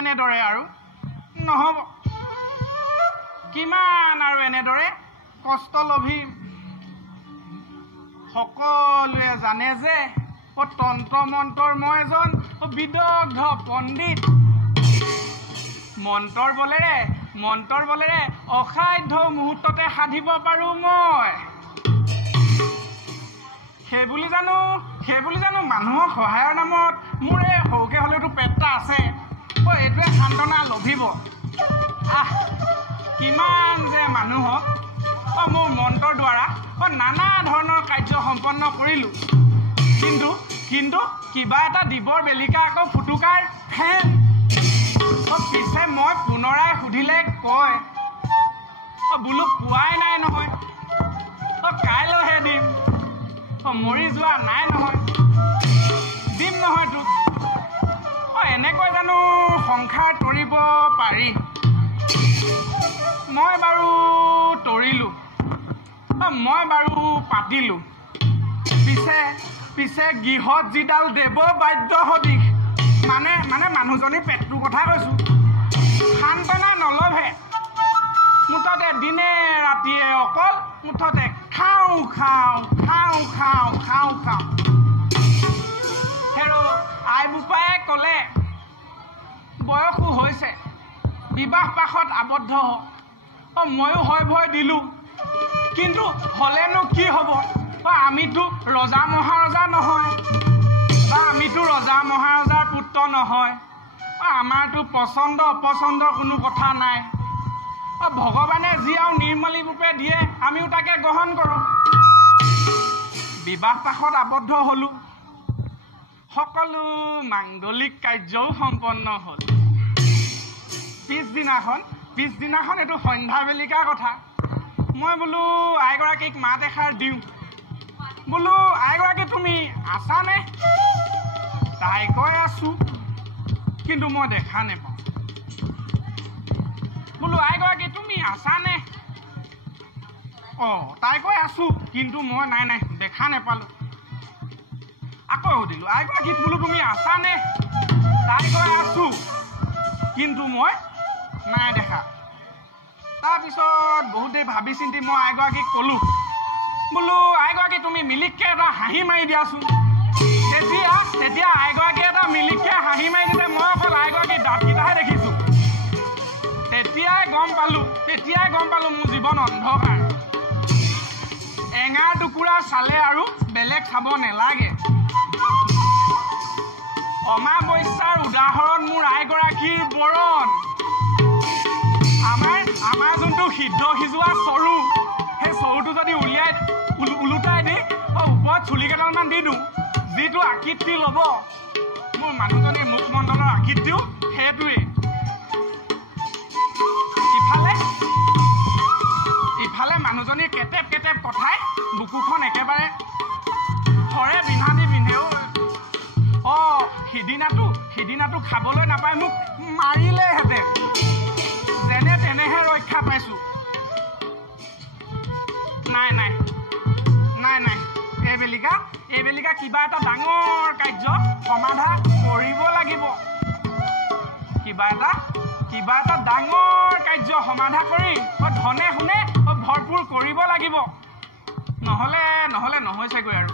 এনেদৰে আৰু নহ'ব কিমান আৰু এনেদৰে কষ্ট লভি সকলোৱে জানে যে তন্ত্ৰ মন্ত্ৰৰ মই এজন বিদগ্ধ পণ্ডিত মন্ত্ৰৰ বলেৰে অসাধ্য মুহূৰ্ততে সাধিব পাৰোঁ মই সেইবুলি জানো মানুহক সহায়ৰ নামত মোৰ এই সৰুকে হ'লেওতো পেটটা আছে এইটোৱে সান্তনা লভিব কিমান যে মানুহক মোৰ মন্ত্ৰৰ দ্বাৰা নানা ধৰণৰ কাৰ্য সম্পন্ন কৰিলোঁ কিন্তু কিবা এটা দিবৰ বেলিকা আকৌ ফুটুকাৰ ফেন পিছে মই পুনৰাই সুধিলে কয় বোলো পোৱাই নাই নহয় কাইলৈহে দিম মৰি যোৱা নাই নহয় দিম নহয় তোক এনেকৈ জানো সংসাৰ তৰিব পাৰি মই বাৰু তৰিলোঁ মই বাৰু পাতিলোঁ পিছে গৃহত যিডাল দেৱ বাদ্য সদৃশ মানে মানুহজনীৰ পেটটোৰ কথা কৈছোঁ সান্তনা নলভে মুঠতে দিনে ৰাতিয়ে অকল মুঠতে খাওঁ হেৰ' আই বোপায়ে ক'লে বয়সো হৈছে বিবাহ পাশত আবদ্ধ ময়ো হয় ভয় দিলোঁ কিন্তু হ'লেনো কি হ'ব আমিতো ৰজা মহাৰজা নহয় বা আমিতো ৰজা মহাৰজাৰ পুত্ৰ নহয় আমাৰতো পচন্দ অপচন্দ কোনো কথা নাই ভগৱানে যি আৰু নিৰ্মলী ৰূপে দিয়ে আমিও তাকে গ্ৰহণ কৰোঁ বিবাহ পাশত আবদ্ধ হ'লোঁ সকলো মাংগলিক কাৰ্যও সম্পন্ন হ'ল পিছদিনাখন এইটো সন্ধ্যা বেলিকাৰ কথা মই বোলো আইগৰাকীক মাত এষাৰ দিওঁ বোলো আইগৰাকী তুমি আছানে তাই কয় আছোঁ কিন্তু মই দেখা নেপাওঁ বোলো আইগৰাকী তুমি আছানে তাই কয় আছোঁ কিন্তু মই নাই দেখা নেপালোঁ আকৌ সুধিলোঁ আইগৰাকীক বোলো তুমি আছানে তাই কয় আছোঁ কিন্তু মই নাই দেখা তাৰপিছত বহুত দেৰি ভাবি চিন্তি মই আইগৰাকীক ক'লোঁ বোলো আইগৰাকী তুমি মিলিককৈ এটা হাঁহি মাৰি দিয়াচোন তেতিয়া আইগৰাকী এটা মিলিককৈ হাঁহি মাৰি দিলে মই অকল আইগৰাকীৰ দাঁতকেইটাহে দেখিছোঁ তেতিয়াই গম পালোঁ মোৰ জীৱন অন্ধকাৰ এঙাৰ টুকুৰা চালে আৰু বেলেগ চাব নেলাগে অমাৱস্যাৰ উদাহৰণ মোৰ আইগৰাকীৰ বৰণ আমাৰ যোনটো সিদ্ধ সিজোৱা চৰু সেই চৰুটো যদি ওলোটাই দি ওপৰত চুলি কেইডালমান দি দিওঁ যিটো আকৃতি ল'ব মোৰ মানুহজনীৰ মুখমণ্ডলৰ আকৃতিও সেইটোৱেই ইফালে মানুহজনীৰ কেটেপ কথাই বুকুখন একেবাৰে থৰে বিন্ধানি পিন্ধেও সিদিনাটো খাবলৈ নাপাই মোক মাৰিলেহেঁতেন যেনে তেনেহে ৰক্ষা পাইছোঁ নাই এইবেলিকা কিবা এটা ডাঙৰ কাৰ্য সমাধা কৰিব লাগিব কিবা এটা ডাঙৰ কাৰ্য সমাধা কৰি ধনে শুনে ভৰপূৰ কৰিব লাগিব নহ'লে নহৈছেগৈ আৰু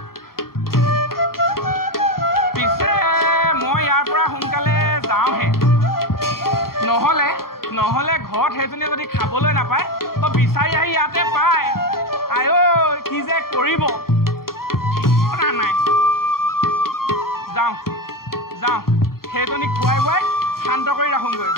পিছে মই ইয়াৰ পৰা সোনকালে যাওঁহে নহ'লে ঘৰত সেইজনীয়ে যদি খাবলৈ নাপায় বিচাৰি আহি ইয়াতে পায় আই কি যে কৰিব নাই যাওঁ সেইজনীক খুৱাই শান্ত কৰি ৰাখোঁগৈ